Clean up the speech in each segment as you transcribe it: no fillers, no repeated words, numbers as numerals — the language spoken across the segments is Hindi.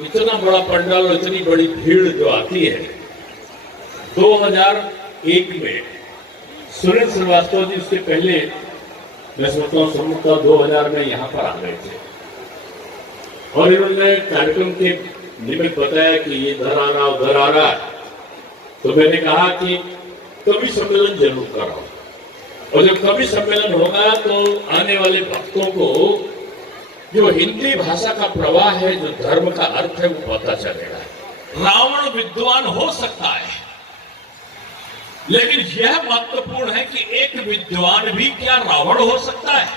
इतना बड़ा पंडाल और इतनी बड़ी भीड़ जो आती है, 2001 में सुरेंद्र श्रीवास्तव जी उसके पहले मैं सोचता हूँ सम्भवतः 2000 में यहाँ पर आ गए थे और इन्होंने कार्यक्रम के निमित्त बताया कि ये इधर आ रहा उधर आ रहा है। तो मैंने कहा कि कवि सम्मेलन जरूर कराओ और जब कवि सम्मेलन होगा तो आने वाले भक्तों को जो हिंदी भाषा का प्रवाह है, जो धर्म का अर्थ है, वो पता चलेगा। रावण विद्वान हो सकता है, लेकिन यह महत्वपूर्ण है कि एक विद्वान भी क्या रावण हो सकता है?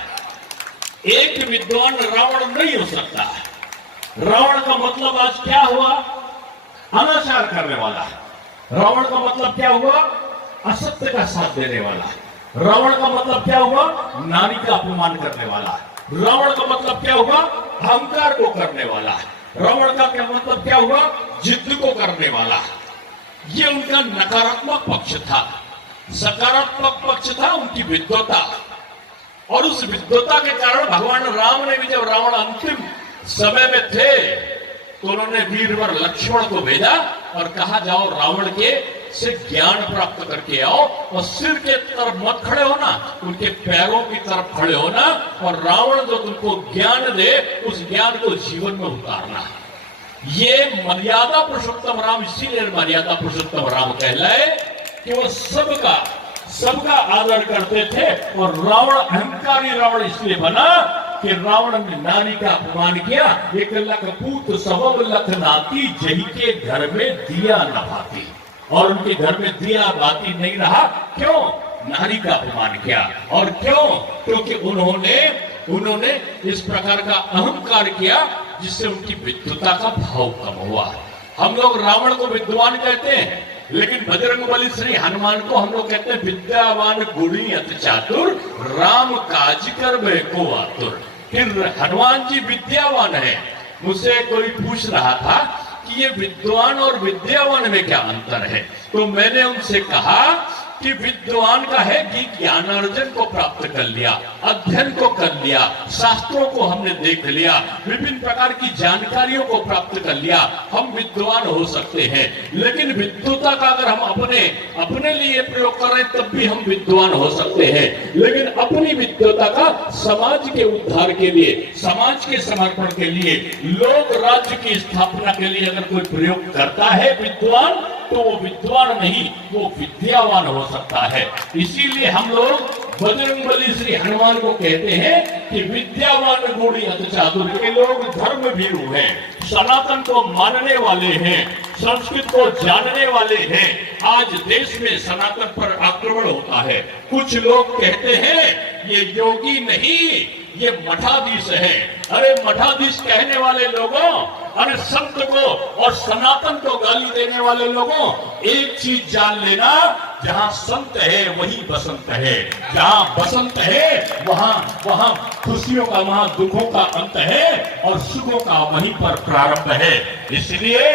एक विद्वान रावण नहीं हो सकता है। रावण का मतलब आज क्या हुआ? अनाचार करने वाला। रावण का मतलब क्या हुआ? असत्य का साथ देने वाला। रावण का मतलब क्या हुआ? नारी का अपमान करने वाला। रावण का मतलब क्या हुआ? अहंकार को करने वाला। रावण का क्या मतलब क्या हुआ? जिद को करने वाला। ये उनका नकारात्मक पक्ष था। सकारात्मक पक्ष था उनकी विद्वता, और उस विद्वता के कारण भगवान राम ने भी जब रावण अंतिम समय में थे तो उन्होंने वीरवर लक्ष्मण को भेजा और कहा जाओ रावण के से ज्ञान प्राप्त करके आओ, और सिर के तरफ मत खड़े होना, उनके पैरों की तरफ खड़े होना, और रावण जो तुमको ज्ञान दे उस ज्ञान को जीवन में उतारना। ये मर्यादा पुरुषोत्तम राम इसीलिए मर्यादा पुरुषोत्तम राम कहलाए कि वो सबका आदर करते थे। और रावण अहंकारी रावण इसलिए बना कि रावण ने नारी का अपमान किया। एक लख पूत सबब लख नाती, जही के घर में दिया न भाती, और उनके घर में दिया बाती नहीं रहा। क्यों? नारी का अपमान किया। और क्यों? क्योंकि उन्होंने इस प्रकार का अहंकार किया जिससे उनकी विद्वता का भाव कम हुआ। हम लोग रावण को विद्वान कहते हैं, लेकिन बजरंगबली श्री हनुमान को हम लोग कहते हैं विद्यावान गुणी अति चातुर, राम काज कर को आतुर। फिर हनुमान जी विद्यावान है। मुझसे कोई पूछ रहा था कि ये विद्वान और विद्यावान में क्या अंतर है, तो मैंने उनसे कहा कि विद्वान का है कि ज्ञानार्जन को प्राप्त कर लिया, अध्ययन को कर लिया, शास्त्रों को हमने देख लिया, विभिन्न प्रकार की जानकारियों को प्राप्त कर लिया, हम विद्वान हो सकते हैं। लेकिन विद्वता का अगर हम अपने लिए प्रयोग कर रहे हैं तब भी हम विद्वान हो सकते हैं। लेकिन अपनी विद्वता का समाज के उद्धार के लिए, समाज के समर्पण के लिए, लोक राज्य की स्थापना के लिए अगर कोई प्रयोग करता है विद्वान, तो वो विद्वान नहीं, वो विद्यावान हो सकता है। इसीलिए हम लोग बजरंगबली श्री हनुमान को कहते हैं कि विद्यावान गुणी अति चातुर। के लोग धर्म भीरु हैं, सनातन को मानने वाले हैं, संस्कृत को जानने वाले हैं। आज देश में सनातन पर आक्रमण होता है। कुछ लोग कहते हैं ये योगी नहीं, ये मठाधीश है। अरे मठाधीश कहने वाले लोगों, अरे संत को और सनातन को गाली देने वाले लोगों, एक चीज जान लेना, जहां संत है वही बसंत है, जहां बसंत है वहां खुशियों का, वहां दुखों का अंत है और सुखों का वहीं पर प्रारंभ है। इसलिए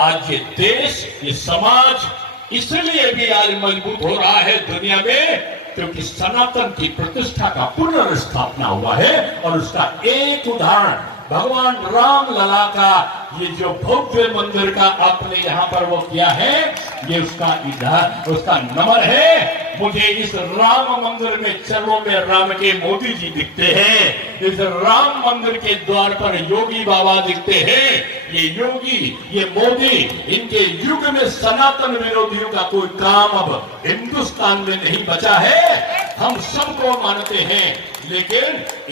आज ये देश, ये समाज इसलिए भी आज मजबूत हो रहा है दुनिया में, क्योंकि सनातन की प्रतिष्ठा का पुनर्स्थापना हुआ है। और उसका एक उदाहरण भगवान राम लला का ये जो भव्य मंदिर का आपने यहाँ पर वो किया है, ये उसका नमन है। मुझे इस राम मंदिर में चरणों में राम के मोदी जी दिखते हैं, इस राम मंदिर के द्वार पर योगी बाबा दिखते हैं। ये योगी, ये मोदी, इनके युग में सनातन विरोधियों का कोई काम अब हिंदुस्तान में नहीं बचा है। हम सबको मानते हैं, लेकिन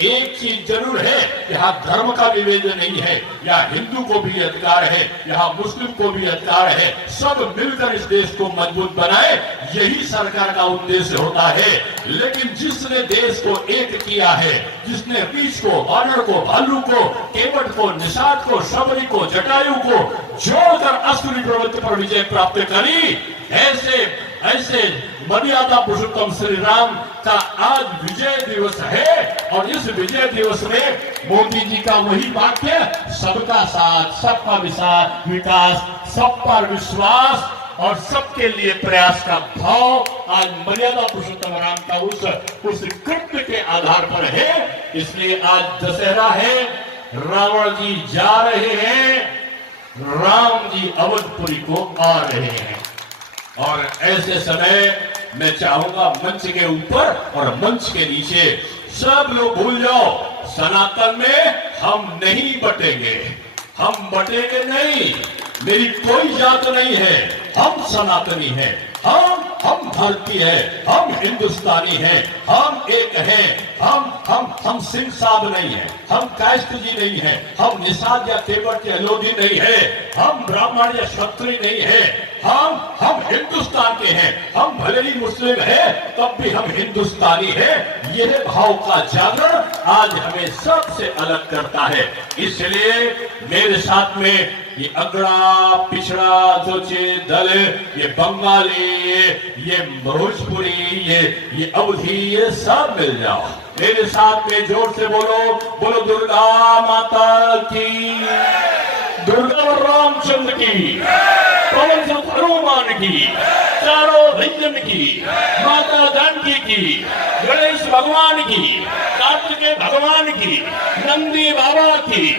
एक चीज जरूर है, यहाँ धर्म का विवेचन नहीं है, यहाँ हिंदू को भी अधिकार है, यहाँ मुस्लिम को भी अधिकार है। सब मिलकर इस देश को मजबूत बनाए, यही सरकार का उद्देश्य होता है। लेकिन जिसने देश को एक किया है, जिसने रीछ को, वानर को, भालू को, केवट को, निषाद को, शबरी को, जटायु को जोड़कर असुरी प्रवृत्ति पर विजय प्राप्त करी, ऐसे मर्यादा पुरुषोत्तम श्री राम का आज विजय दिवस है। और इस विजय दिवस में मोदी जी का वही वाक्य, सबका साथ, सबका विकास, सब पर विश्वास और सबके लिए प्रयास का भाव आज मर्यादा पुरुषोत्तम राम का उस कृत्य के आधार पर है। इसलिए आज दशहरा है, रावण जी जा रहे हैं, राम जी अवधपुरी को आ रहे हैं। और ऐसे समय मैं चाहूंगा मंच के ऊपर और मंच के नीचे सब लोग भूल जाओ, सनातन में हम नहीं बटेंगे, हम बटेंगे नहीं। मेरी कोई जात नहीं है, हम सनातनी हैं, हम भारतीय हैं, हम हिंदुस्तानी हैं, हम एक हैं। हम सिंह साहब नहीं है, हम कायस्थ जी नहीं है, हम निषाद या केवट या लोधी नहीं है, हम ब्राह्मण या क्षत्रिय नहीं है, हम हिंदुस्तान के हैं। हम भले ही मुस्लिम है तब भी हम हिंदुस्तानी है। यह भाव का जागरण आज हमें सबसे अलग करता है। इसलिए मेरे साथ में ये अगड़ा पिछड़ा जो दल, ये बंगाली, ये भोजपुरी, ये अवधी, ये सब मिल जाओ, मेरे साथ में जोर से बोलो दुर्गा माता की, दुर्गा रामचंद्र की, पवन सुत हनुमान की, चारों भैया की, माता जानकी की, गणेश भगवान की, कार्तिकेय भगवान की, नंदी बाबा की,